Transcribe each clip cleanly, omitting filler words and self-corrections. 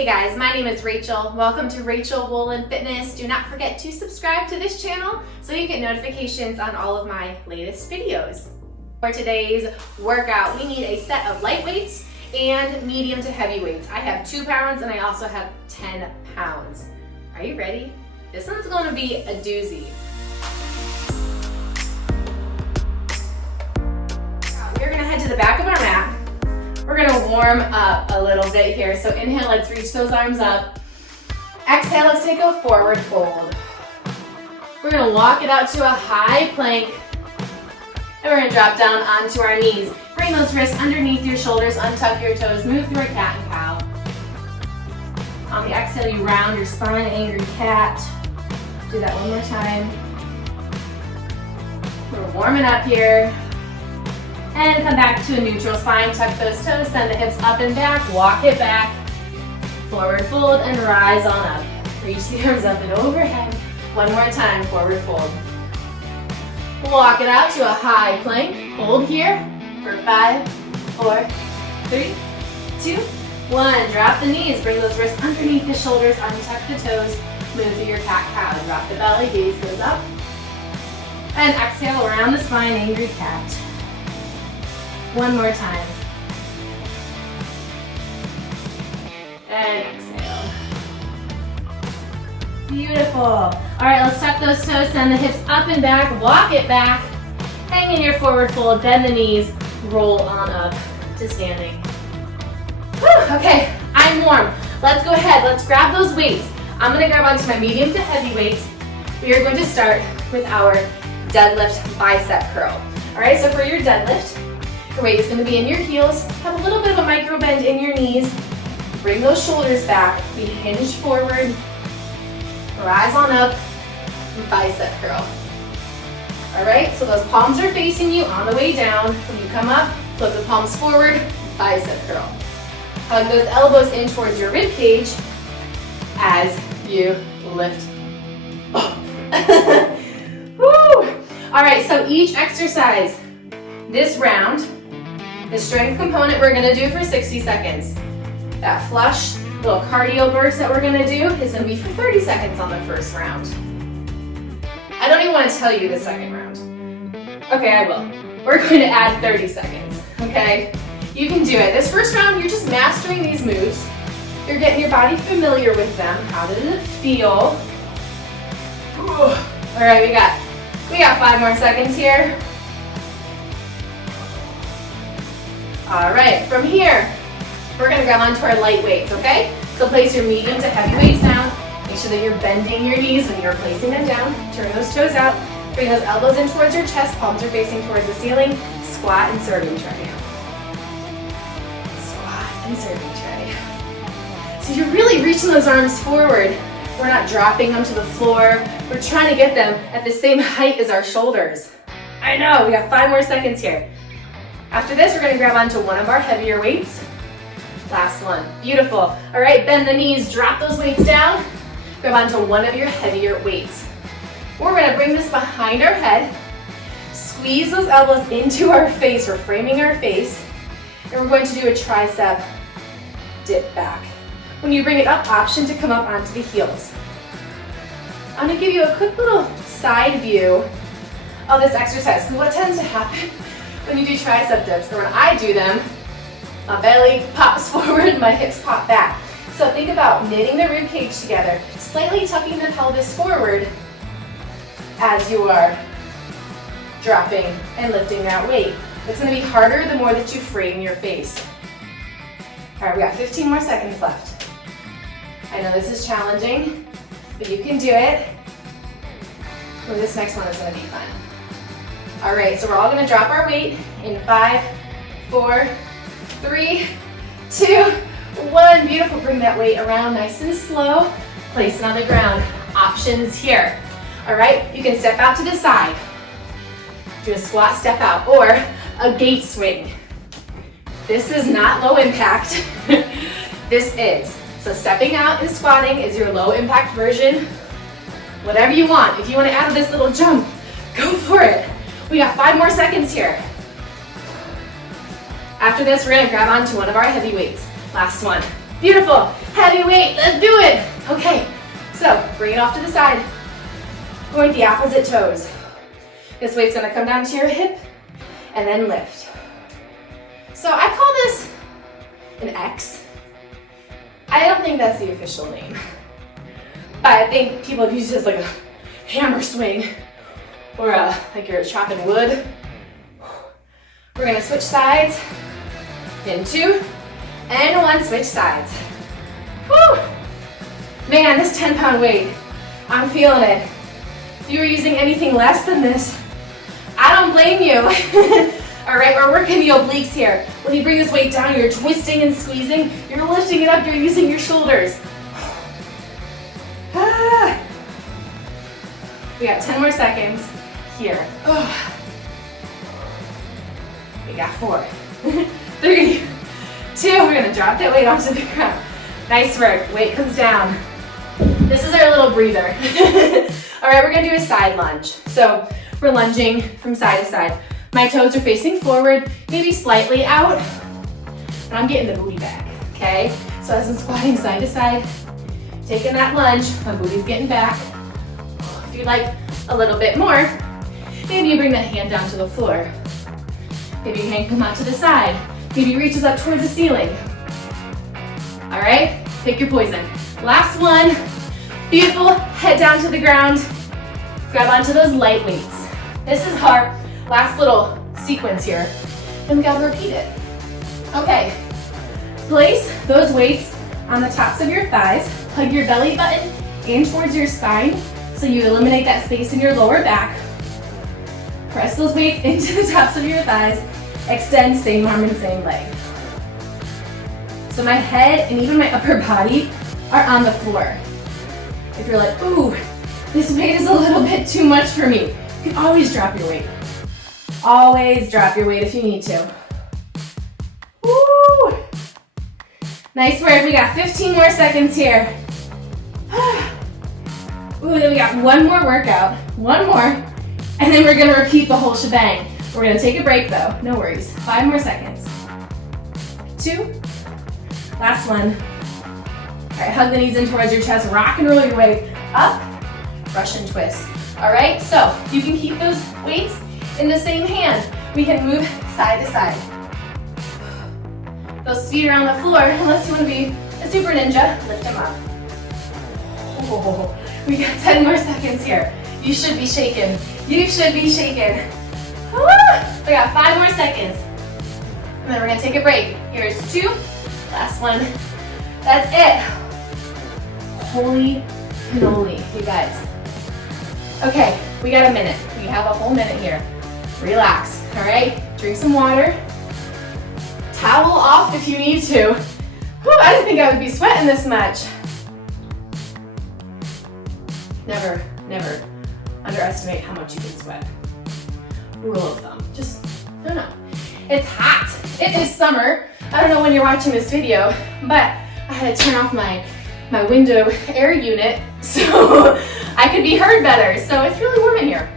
Hey guys, my name is Rachel. Welcome to Rachel Wolin Fitness. Do not forget to subscribe to this channel so you get notifications on all of my latest videos. For today's workout, we need a set of light weights and medium to heavy weights. I have 2 pounds and I also have 10 pounds. Are you ready? This one's going to be a doozy. We're going to head to the back of our mat. We're gonna warm up a little bit here. So inhale, let's reach those arms up. Exhale, let's take a forward fold. We're gonna walk it out to a high plank. And we're gonna drop down onto our knees. Bring those wrists underneath your shoulders, untuck your toes, move through a cat and cow. On the exhale, you round your spine, angry cat. Do that one more time. We're warming up here. And come back to a neutral spine, tuck those toes, send the hips up and back, walk it back, forward fold and rise on up. Reach the arms up and overhead. One more time, forward fold. Walk it out to a high plank. Hold here for 5, 4, 3, 2, 1. Drop the knees, bring those wrists underneath the shoulders, untuck the toes, move to your cat-cow. Drop the belly, gaze goes up. And exhale around the spine, angry cat. One more time. And exhale. Beautiful. All right, let's tuck those toes, send the hips up and back, walk it back, hang in your forward fold, bend the knees, roll on up to standing. Whew, okay, I'm warm. Let's go ahead, let's grab those weights. I'm gonna grab onto my medium to heavy weights. We are going to start with our deadlift bicep curl. All right, so for your deadlift, your weight is going to be in your heels. Have a little bit of a micro bend in your knees. Bring those shoulders back. We hinge forward. Rise on up. Bicep curl. All right, so those palms are facing you on the way down. When you come up, flip the palms forward. Bicep curl. Hug those elbows in towards your rib cage as you lift up. Woo! All right, so each exercise this round, the strength component we're gonna do for 60 seconds. That flush little cardio burst that we're gonna do is gonna be for 30 seconds on the first round. I don't even wanna tell you the second round. Okay, I will. We're going to add 30 seconds, okay? You can do it. This first round, you're just mastering these moves. You're getting your body familiar with them. How does it feel? All right, we got 5 more seconds here. All right, from here, we're gonna grab onto our light weights, okay? So place your medium to heavy weights down. Make sure that you're bending your knees when you're placing them down. Turn those toes out. Bring those elbows in towards your chest. Palms are facing towards the ceiling. Squat and serving tray. Squat and serving tray. So you're really reaching those arms forward. We're not dropping them to the floor. We're trying to get them at the same height as our shoulders. I know, we got 5 more seconds here. After this, we're gonna grab onto one of our heavier weights. Last one, beautiful. All right, bend the knees, drop those weights down. Grab onto one of your heavier weights. We're gonna bring this behind our head. Squeeze those elbows into our face. We're framing our face. And we're going to do a tricep dip back. When you bring it up, option to come up onto the heels. I'm gonna give you a quick little side view of this exercise, because what tends to happen when you do tricep dips, or when I do them, my belly pops forward, my hips pop back. So think about knitting the rib cage together, slightly tucking the pelvis forward as you are dropping and lifting that weight. It's gonna be harder the more that you frame your face. All right, we got 15 more seconds left. I know this is challenging, but you can do it. Ooh, this next one is gonna be fun. All right, so we're all gonna drop our weight in 5, 4, 3, 2, 1. Beautiful, bring that weight around nice and slow. Place it on the ground. Options here. All right, you can step out to the side. Do a squat, step out, or a gate swing. This is not low impact. This is. So stepping out and squatting is your low impact version. Whatever you want. If you want to add this little jump, go for it. We got 5 more seconds here. After this, we're gonna grab onto one of our heavy weights. Last one. Beautiful. Heavy weight. weight. Let's do it. Okay, so bring it off to the side. Point the opposite toes. This weight's gonna come down to your hip and then lift. So I call this an X. I don't think that's the official name, but I think people have used it as like a hammer swing or like you're chopping wood. We're gonna switch sides in 2 and 1, switch sides. Woo! Man, this 10-pound weight, I'm feeling it. If you were using anything less than this, I don't blame you. All right, we're working the obliques here. When you bring this weight down, you're twisting and squeezing. You're lifting it up, you're using your shoulders. We got 10 more seconds here. We got 4, 3, 2. We're gonna drop that weight onto the ground. Nice work, weight comes down. This is our little breather. All right, we're gonna do a side lunge. So we're lunging from side to side. My toes are facing forward, maybe slightly out, and I'm getting the booty back, okay? So as I'm squatting side to side, taking that lunge, my booty's getting back. If you'd like a little bit more, maybe you bring that hand down to the floor. Maybe your hand come out to the side. Maybe reaches up towards the ceiling. All right, pick your poison. Last one, beautiful, head down to the ground. Grab onto those light weights. This is our last little sequence here, and we gotta repeat it. Okay, place those weights on the tops of your thighs. Hug your belly button in towards your spine so you eliminate that space in your lower back. Press those weights into the tops of your thighs. Extend, same arm and same leg. So my head and even my upper body are on the floor. If you're like, ooh, this weight is a little bit too much for me, you can always drop your weight. Always drop your weight if you need to. Woo! Nice work, we got 15 more seconds here. Ooh, then we got one more workout, one more, and then we're gonna repeat the whole shebang. We're gonna take a break though, no worries. 5 more seconds. 2, last one. All right, hug the knees in towards your chest, rock and roll your way up, Russian twist. All right, so you can keep those weights in the same hand. We can move side to side. Those feet are on the floor, unless you wanna be a super ninja, lift them up. Oh, we got 10 more seconds here. You should be shaking. You should be shaking. We got 5 more seconds. And then we're gonna take a break. Here's 2, last one. That's it. Holy cannoli, you guys. Okay, we got a minute. We have a whole minute here. Relax, all right? Drink some water. Towel off if you need to. Whew, I didn't think I would be sweating this much. Never, never underestimate how much you can sweat. Rule of thumb, just, no. It's hot, it is summer. I don't know when you're watching this video, but I had to turn off my window air unit so I could be heard better. So it's really warm in here.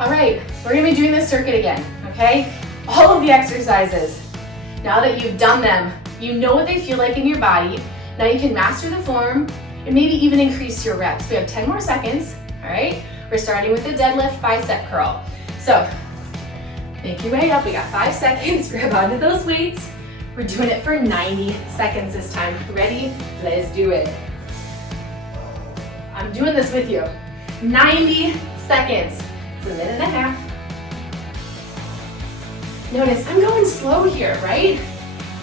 All right, we're gonna be doing this circuit again, okay? All of the exercises. Now that you've done them, you know what they feel like in your body. Now you can master the form and maybe even increase your reps. We have 10 more seconds, all right? We're starting with the deadlift bicep curl. So, make your way up. We got 5 seconds. Grab onto those weights. We're doing it for 90 seconds this time. Ready? Let's do it. I'm doing this with you. 90 seconds. It's a minute and a half. Notice I'm going slow here, right?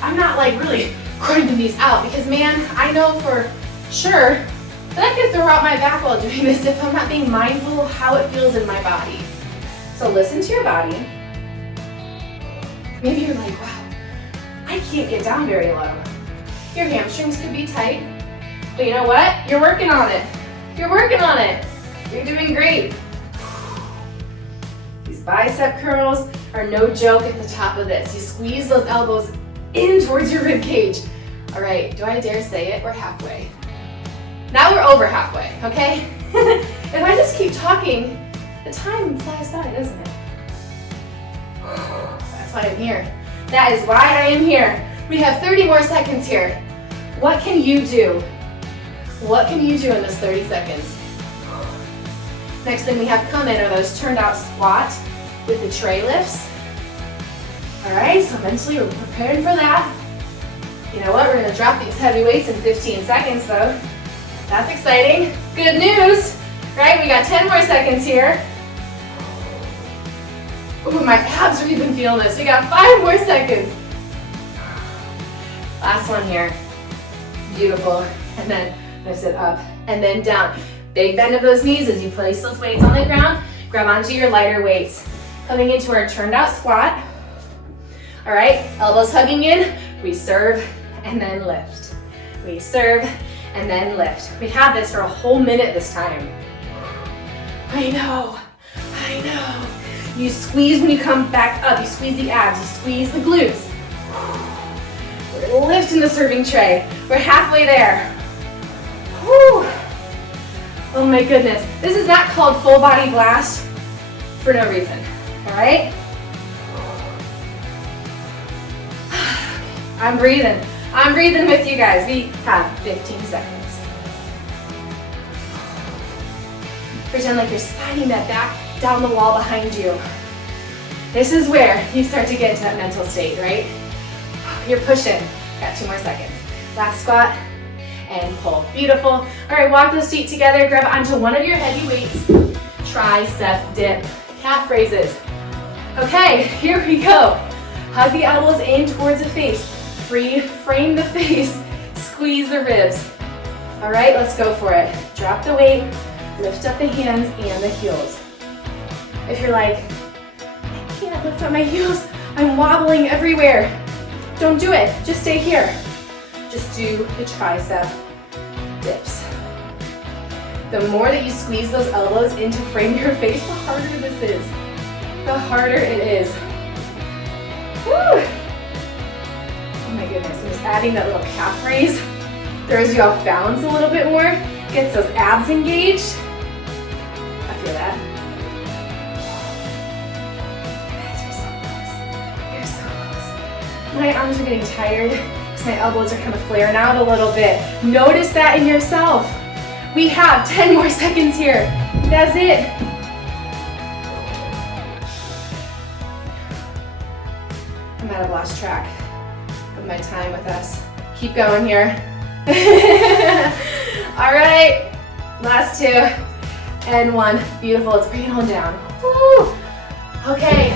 I'm not like really grinding these out because man, I know for sure that I could throw out my back while doing this if I'm not being mindful of how it feels in my body. So listen to your body. Maybe you're like, wow, I can't get down very low. Your hamstrings could be tight, but you know what? You're working on it. You're working on it. You're doing great. These bicep curls are no joke at the top of this. You squeeze those elbows in towards your rib cage. All right, do I dare say it? We're halfway. Now we're over halfway, okay? If I just keep talking, the time flies by, doesn't it? That's why I'm here. That is why I am here. We have 30 more seconds here. What can you do? What can you do in this 30 seconds? Next thing we have coming are those turned out squats with the tray lifts. All right, so mentally we're preparing for that. You know what, we're gonna drop these heavy weights in 15 seconds though. That's exciting. Good news, right? We got 10 more seconds here. Ooh, my abs are even feeling this. We got 5 more seconds. Last one here. Beautiful. And then lift it up and then down. Big bend of those knees as you place those weights on the ground. Grab onto your lighter weights. Coming into our turned out squat. All right, elbows hugging in. We serve and then lift. We serve and then lift. We have this for a whole minute this time. I know. You squeeze when you come back up. You squeeze the abs, you squeeze the glutes. We're lifting the serving tray. We're halfway there. Whew. Oh my goodness. This is not called full body blast for no reason, all right? I'm breathing with you guys. We have 15 seconds. Pretend like you're sliding that back down the wall behind you. This is where you start to get into that mental state, right? You're pushing. Got 2 more seconds. Last squat and pull. Beautiful. All right, walk those feet together. Grab onto one of your heavy weights. Tricep dip. Calf raises. Okay, here we go. Hug the elbows in towards the face. Frame the face. Squeeze the ribs. All right, let's go for it. Drop the weight. Lift up the hands and the heels. If you're like, I can't lift up my heels, I'm wobbling everywhere. Don't do it, just stay here. Just do the tricep dips. The more that you squeeze those elbows in to frame your face, the harder this is. The harder it is. Woo! Oh my goodness, I'm just adding that little calf raise. Throws you off balance a little bit more, gets those abs engaged. I feel that. You're so close. My arms are getting tired because my elbows are kind of flaring out a little bit. Notice that in yourself. We have 10 more seconds here. That's it. I might have lost track of my time with us. Keep going here. All right, last 2 and 1. Beautiful, let's bring it on down. Woo. Okay,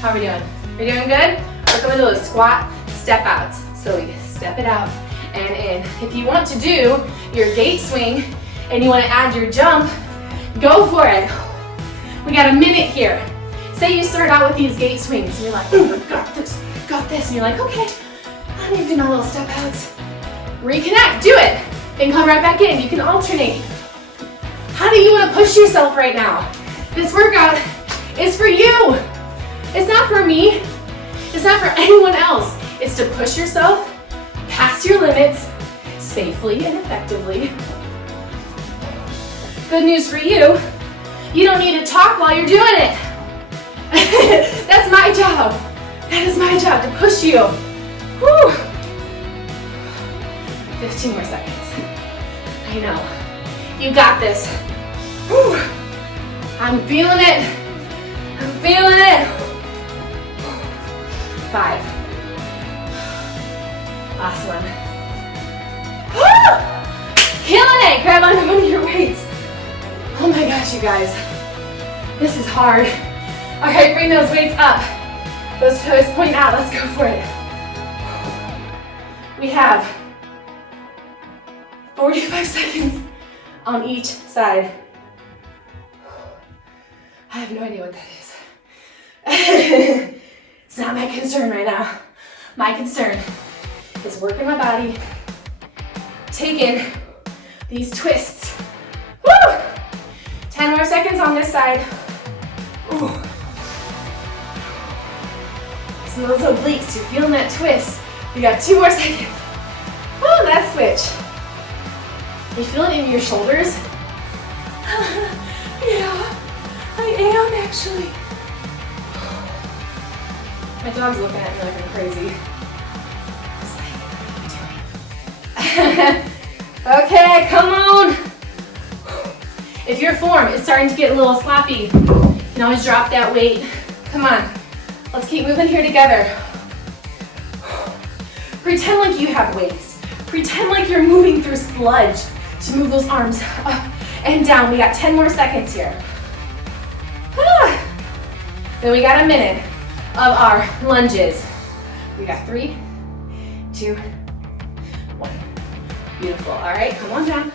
how are we doing? We're doing good? We're coming to those squat step outs. So we step it out and in. If you want to do your gate swing and you want to add your jump, go for it. We got a minute here. Say you start out with these gate swings and you're like, oh, got this, and you're like, okay, I need to do my little step outs. Reconnect, do it, and come right back in. You can alternate. How do you want to push yourself right now? This workout is for you. It's not for me. It's not for anyone else. It's to push yourself past your limits safely and effectively. Good news for you, you don't need to talk while you're doing it. That's my job. That is my job, to push you. Whew. 15 more seconds. I know. You got this. Whew. I'm feeling it. I'm feeling it. 5. Last one. Woo! Killing it. Grab onto one of your weights. Oh my gosh, you guys. This is hard. All right, bring those weights up. Those toes point out. Let's go for it. We have 45 seconds on each side. I have no idea what that is. It's not my concern right now. My concern is working my body, taking these twists. Woo! 10 more seconds on this side. Ooh. So those obliques, you're feeling that twist. We got 2 more seconds. Woo, that switch. You feel it in your shoulders? Yeah, I am actually. My dog's looking at me like I'm crazy. He's like, what are you Okay, come on. If your form is starting to get a little sloppy, you can always drop that weight. Come on. Let's keep moving here together. Pretend like you have weights. Pretend like you're moving through sludge to move those arms up and down. We got 10 more seconds here. Then we got a minute of our lunges. We got 3, 2, 1. Beautiful. All right, come on down.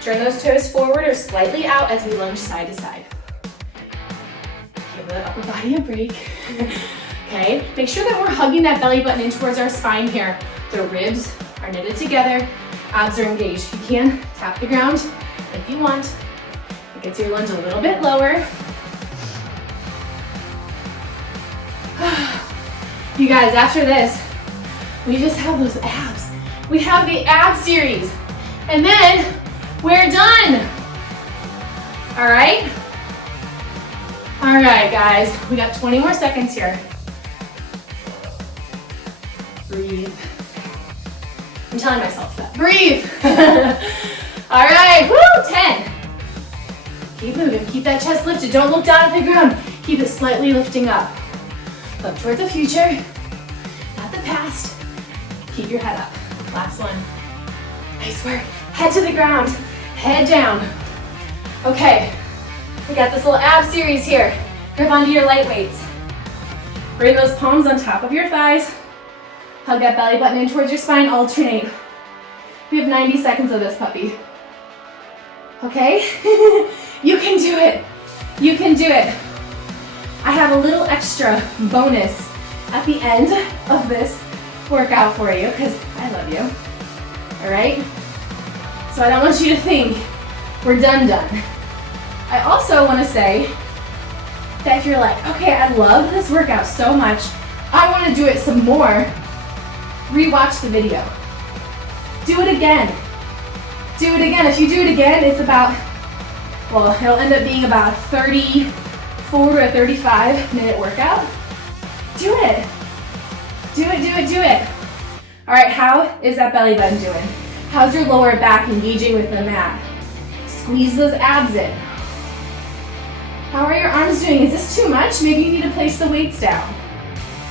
Turn those toes forward or slightly out as we lunge side to side. Give the upper body a break. Okay, make sure that we're hugging that belly button in towards our spine here. The ribs are knitted together, abs are engaged. You can tap the ground if you want. It gets your lunge a little bit lower. You guys, after this, we just have those abs. We have the ab series. And then we're done. All right? All right, guys, we got 20 more seconds here. Breathe. I'm telling myself that. Breathe. All right, woo, 10. Keep moving, keep that chest lifted. Don't look down at the ground. Keep it slightly lifting up. Look towards the future, not the past. Keep your head up. Last one. Nice work. Head to the ground, head down. Okay, we got this little ab series here. Grip onto your light weights. Bring those palms on top of your thighs. Hug that belly button in towards your spine, alternate. We have 90 seconds of this puppy. Okay? You can do it. You can do it. I have a little extra bonus at the end of this workout for you because I love you. All right? So I don't want you to think we're done. I also want to say that if you're like, okay, I love this workout so much, I want to do it some more, rewatch the video. Do it again. Do it again. If you do it again, it's about, well, it'll end up being about 34 to a 35-minute workout. Do it. Do it, do it, do it. All right, how is that belly button doing? How's your lower back engaging with the mat? Squeeze those abs in. How are your arms doing? Is this too much? Maybe you need to place the weights down.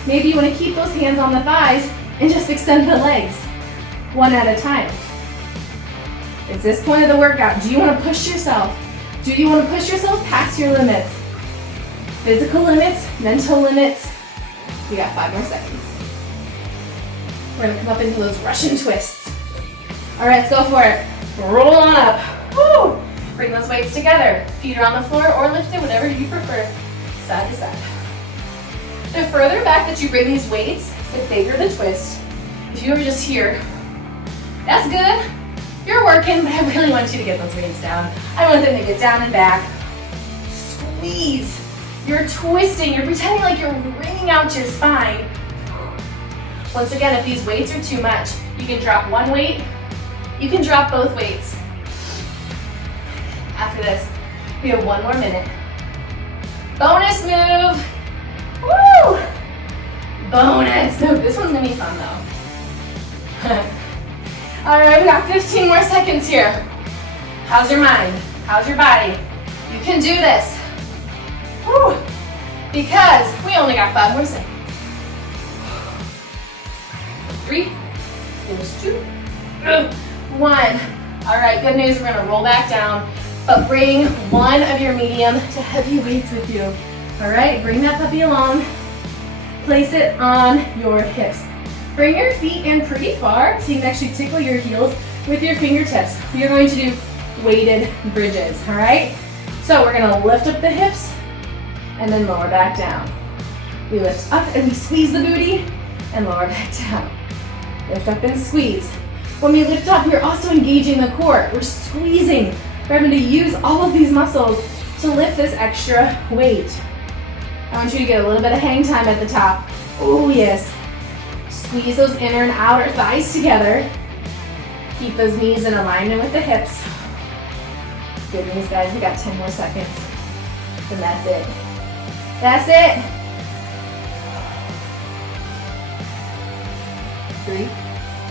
Maybe you want to keep those hands on the thighs and just extend the legs one at a time. It's this point of the workout. Do you want to push yourself? Do you want to push yourself past your limits? Physical limits, mental limits. We got 5 more seconds. We're gonna come up into those Russian twists. All right, let's go for it. Roll on up. Woo! Bring those weights together. Feet are on the floor or lifted, whatever you prefer, side to side. The further back that you bring these weights, the bigger the twist. If you were just here, that's good. You're working, but I really want you to get those weights down. I want them to get down and back. Squeeze. You're twisting. You're pretending like you're wringing out your spine. Once again, if these weights are too much, you can drop one weight. You can drop both weights. After this, we have 1 more minute. Bonus move. Woo! Bonus move. This one's gonna be fun though. All right, we got 15 more seconds here. How's your mind? How's your body? You can do this. Woo! Because we only got 5 more seconds. 3, 2, 1. All right, good news, we're gonna roll back down, but bring one of your medium to heavy weights with you. All right, bring that puppy along. Place it on your hips. Bring your feet in pretty far so you can actually tickle your heels with your fingertips. We are going to do weighted bridges, all right? So we're gonna lift up the hips and then lower back down. We lift up and we squeeze the booty and lower back down. Lift up and squeeze. When we lift up, we're also engaging the core. We're squeezing. We're having to use all of these muscles to lift this extra weight. I want you to get a little bit of hang time at the top. Oh yes. Squeeze those inner and outer thighs together. Keep those knees in alignment with the hips. Good news, guys, we got 10 more seconds. And that's it. That's it. 3.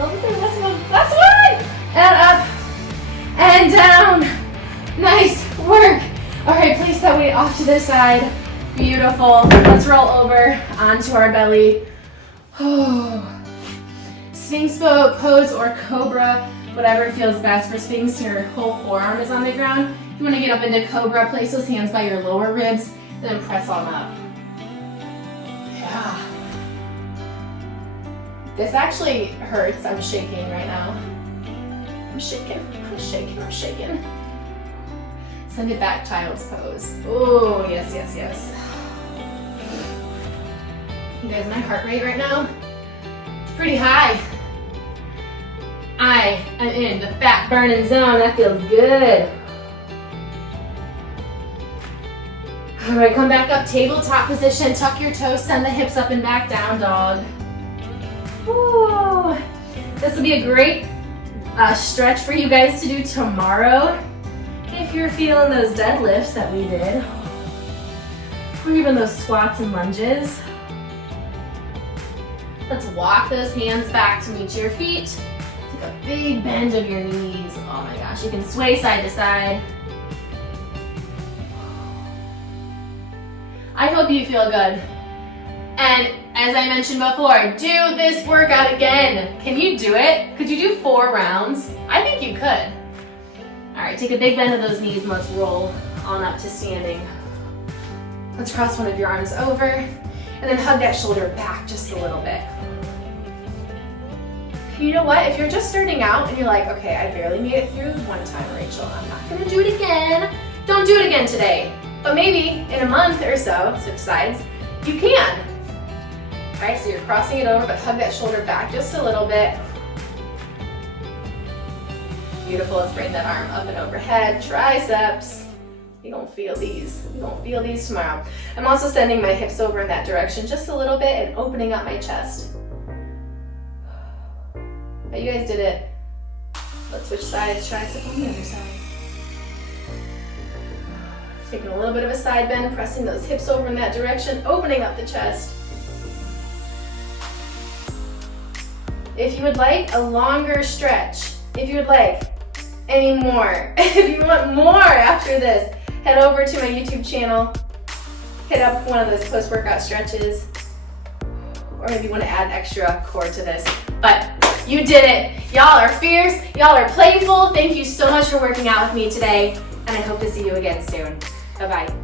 Last one. and up, and down. Nice work. All right, place that weight off to the side. Beautiful. Let's roll over onto our belly. Sphinx pose or cobra, whatever feels best. For Sphinx, your whole forearm is on the ground. You want to get up into cobra, place those hands by your lower ribs, then press on up. Yeah. This actually hurts. I'm shaking right now. I'm shaking. Send it back, child's pose. Oh, yes, yes, yes. You guys, my heart rate right now, it's pretty high. I am in the fat burning zone. That feels good. All right, come back up, tabletop position. Tuck your toes, send the hips up and back down, dog. Ooh. This will be a great stretch for you guys to do tomorrow. If you're feeling those deadlifts that we did, or even those squats and lunges. Let's walk those hands back to meet your feet. Take a big bend of your knees. Oh my gosh, you can sway side to side. I hope you feel good. And as I mentioned before, do this workout again. Can you do it? Could you do 4 rounds? I think you could. All right, take a big bend of those knees and let's roll on up to standing. Let's cross one of your arms over and then hug that shoulder back just a little bit. You know what? If you're just starting out and you're like, okay, I barely made it through one time, Rachel, I'm not gonna do it again. Don't do it again today. But maybe in a month or so, switch sides, you can. All right, so you're crossing it over, but hug that shoulder back just a little bit. Beautiful, let's bring that arm up and overhead, triceps. You're gonna feel these. You're gonna feel these tomorrow. I'm also sending my hips over in that direction just a little bit and opening up my chest. But you guys did it. Let's switch sides, tricep on the other side. Taking a little bit of a side bend, pressing those hips over in that direction, opening up the chest. If you would like a longer stretch, if you would like any more, if you want more after this, head over to my YouTube channel, hit up one of those post-workout stretches, or maybe you want to add extra core to this. But you did it. Y'all are fierce, y'all are playful. Thank you so much for working out with me today, and I hope to see you again soon. Bye-bye.